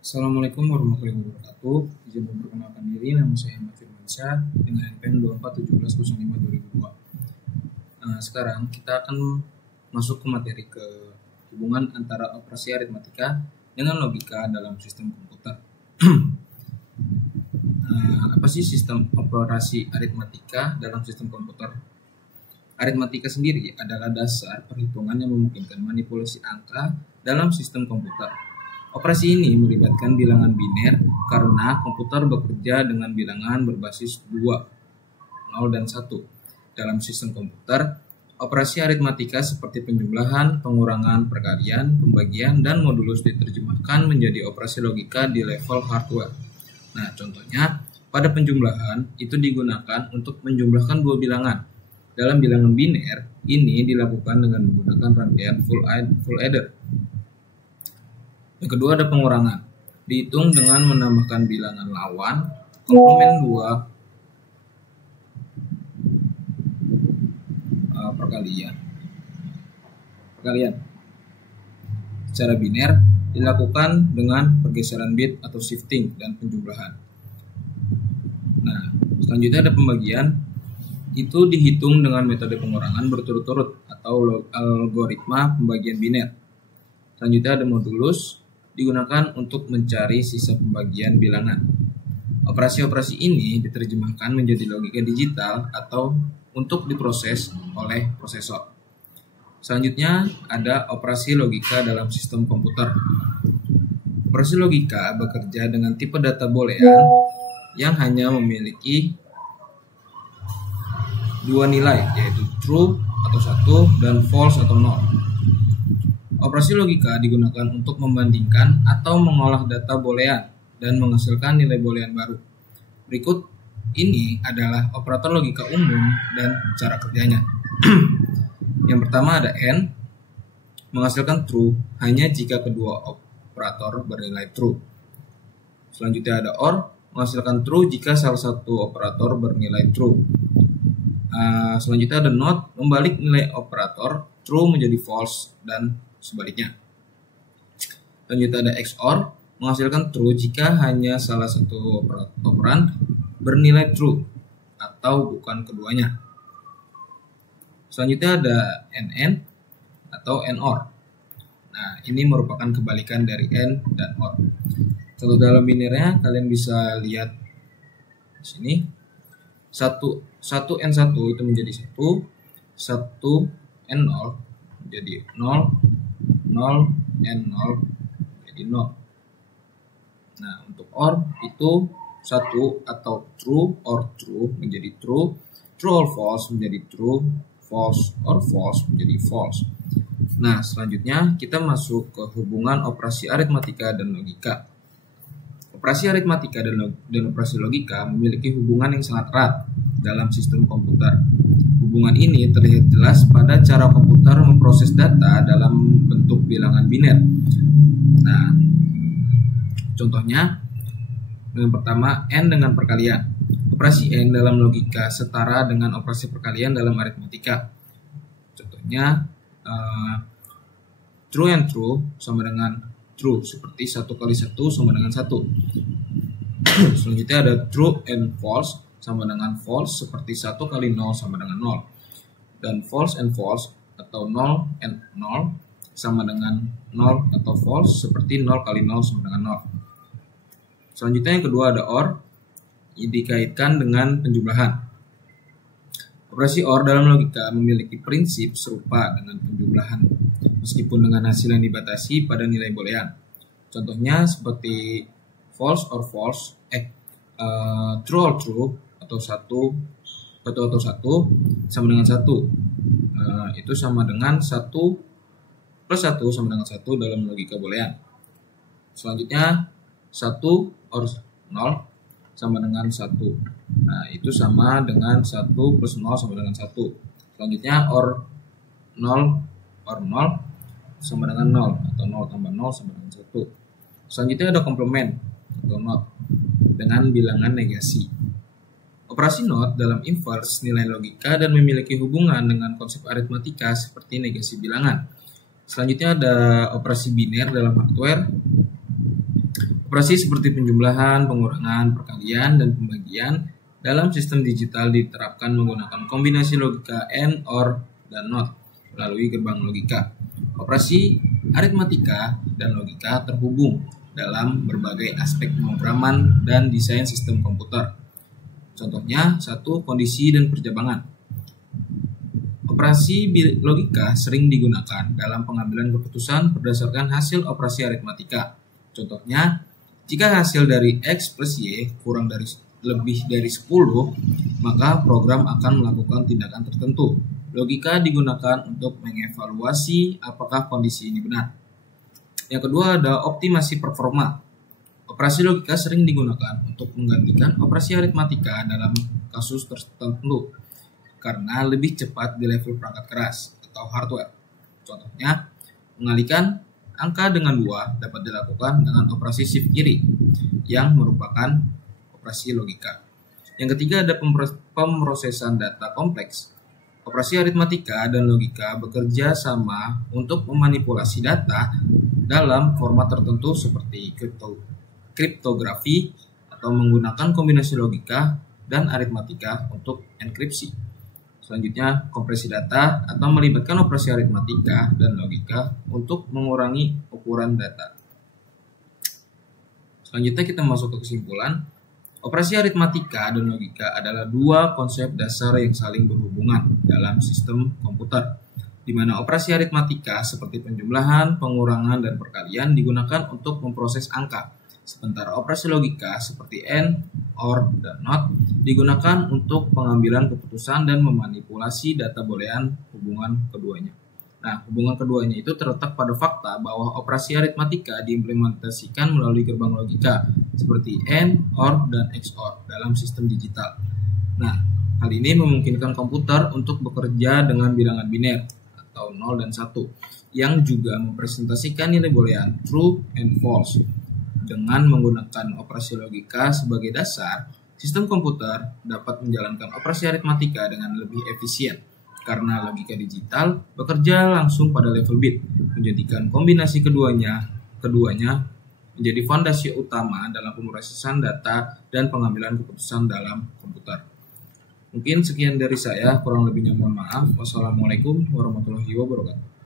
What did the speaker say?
Assalamualaikum warahmatullahi wabarakatuh. Izin memperkenalkan diri, nama saya Ahmad Firmansyah dengan NPM 2417052002. Sekarang kita akan masuk ke materi ke hubungan antara operasi aritmatika dengan logika dalam sistem komputer. Apa sih sistem operasi aritmatika dalam sistem komputer? Aritmatika sendiri adalah dasar perhitungan yang memungkinkan manipulasi angka dalam sistem komputer. Operasi ini melibatkan bilangan biner karena komputer bekerja dengan bilangan berbasis 2, 0 dan 1. Dalam sistem komputer, operasi aritmatika seperti penjumlahan, pengurangan, perkalian, pembagian, dan modulus diterjemahkan menjadi operasi logika di level hardware. Nah, contohnya, pada penjumlahan itu digunakan untuk menjumlahkan dua bilangan. Dalam bilangan biner, ini dilakukan dengan menggunakan rangkaian full adder. Yang kedua ada pengurangan. Dihitung dengan menambahkan bilangan lawan, komplement 2, perkalian. Secara biner dilakukan dengan pergeseran bit atau shifting dan penjumlahan. Nah, selanjutnya ada pembagian. Itu dihitung dengan metode pengurangan berturut-turut atau algoritma pembagian biner. Selanjutnya ada modulus, digunakan untuk mencari sisa pembagian bilangan. Operasi-operasi ini diterjemahkan menjadi logika digital atau untuk diproses oleh prosesor. Selanjutnya ada operasi logika dalam sistem komputer. Operasi logika bekerja dengan tipe data boolean yang hanya memiliki dua nilai, yaitu true atau 1 dan false atau 0. Operasi logika digunakan untuk membandingkan atau mengolah data boolean dan menghasilkan nilai boolean baru. Berikut ini adalah operator logika umum dan cara kerjanya. Yang pertama ada AND, menghasilkan true hanya jika kedua operator bernilai true. Selanjutnya ada OR, menghasilkan true jika salah satu operator bernilai true. Selanjutnya ada NOT, membalik nilai operator true menjadi false dan sebaliknya. Selanjutnya ada XOR, menghasilkan true jika hanya salah satu operan bernilai true atau bukan keduanya. Selanjutnya ada NN atau NOR. Nah, ini merupakan kebalikan dari AND dan OR. Contoh dalam binernya kalian bisa lihat di sini. 1 N1 itu menjadi 1 N0 menjadi 0 N0 menjadi 0. Nah, untuk OR itu 1 atau true or true menjadi true or false menjadi true, false or false menjadi false. Nah, selanjutnya kita masuk ke hubungan operasi aritmatika dan logika. Operasi aritmatika dan operasi logika memiliki hubungan yang sangat erat dalam sistem komputer. Hubungan ini terlihat jelas pada cara komputer memproses data dalam bentuk bilangan biner. Nah, contohnya yang pertama N dengan perkalian. Operasi N dalam logika setara dengan operasi perkalian dalam aritmatika. Contohnya true and true sama dengan true, seperti 1 kali 1 sama dengan 1. Selanjutnya ada true and false sama dengan false, seperti 1 kali 0 sama dengan 0. Dan false and false atau 0 and 0 sama dengan 0 atau false, seperti 0 kali 0 sama dengan 0. Selanjutnya yang kedua ada OR, dikaitkan dengan penjumlahan. Operasi OR dalam logika memiliki prinsip serupa dengan penjumlahan, meskipun dengan hasil yang dibatasi pada nilai boolean. Contohnya seperti false or false, true or true, atau 1 sama dengan 1. Itu sama dengan 1 plus 1 sama dengan 1 dalam logika boolean. Selanjutnya 1 or 0 sama dengan 1. Nah, itu sama dengan 1 plus 0 sama dengan 1. Selanjutnya or 0 sama dengan 0 atau 0 tambah 0 sama dengan 1. Selanjutnya ada komplement atau NOT dengan bilangan negasi. Operasi NOT dalam inverse nilai logika dan memiliki hubungan dengan konsep aritmatika seperti negasi bilangan. Selanjutnya ada operasi biner dalam hardware. Operasi seperti penjumlahan, pengurangan, perkalian, dan pembagian dalam sistem digital diterapkan menggunakan kombinasi logika AND, OR, dan NOT melalui gerbang logika. Operasi aritmatika dan logika terhubung dalam berbagai aspek pemrograman dan desain sistem komputer. Contohnya, satu, kondisi dan perjabangan. Operasi logika sering digunakan dalam pengambilan keputusan berdasarkan hasil operasi aritmatika. Contohnya, jika hasil dari X plus Y lebih dari 10, maka program akan melakukan tindakan tertentu. Logika digunakan untuk mengevaluasi apakah kondisi ini benar. Yang kedua ada optimasi performa. Operasi logika sering digunakan untuk menggantikan operasi aritmatika dalam kasus tertentu karena lebih cepat di level perangkat keras atau hardware. Contohnya, mengalihkan angka dengan 2 dapat dilakukan dengan operasi shift kiri yang merupakan operasi logika. Yang ketiga ada pemrosesan data kompleks. Operasi aritmatika dan logika bekerja sama untuk memanipulasi data dalam format tertentu seperti kriptografi atau menggunakan kombinasi logika dan aritmatika untuk enkripsi. Selanjutnya, kompresi data atau melibatkan operasi aritmatika dan logika untuk mengurangi ukuran data. Selanjutnya kita masuk ke kesimpulan. Operasi aritmatika dan logika adalah dua konsep dasar yang saling berhubungan dalam sistem komputer, di mana operasi aritmatika seperti penjumlahan, pengurangan, dan perkalian digunakan untuk memproses angka. Sementara operasi logika seperti AND, OR, dan NOT digunakan untuk pengambilan keputusan dan memanipulasi data boolean hubungan keduanya. Nah, hubungan keduanya itu terletak pada fakta bahwa operasi aritmatika diimplementasikan melalui gerbang logika seperti AND, OR, dan XOR dalam sistem digital. Nah, hal ini memungkinkan komputer untuk bekerja dengan bilangan biner atau 0 dan 1 yang juga mempresentasikan nilai boolean true and false. Dengan menggunakan operasi logika sebagai dasar, sistem komputer dapat menjalankan operasi aritmatika dengan lebih efisien karena logika digital bekerja langsung pada level bit, menjadikan kombinasi keduanya menjadi fondasi utama dalam pemrosesan data dan pengambilan keputusan dalam komputer. Mungkin sekian dari saya, kurang lebihnya mohon maaf. Wassalamualaikum warahmatullahi wabarakatuh.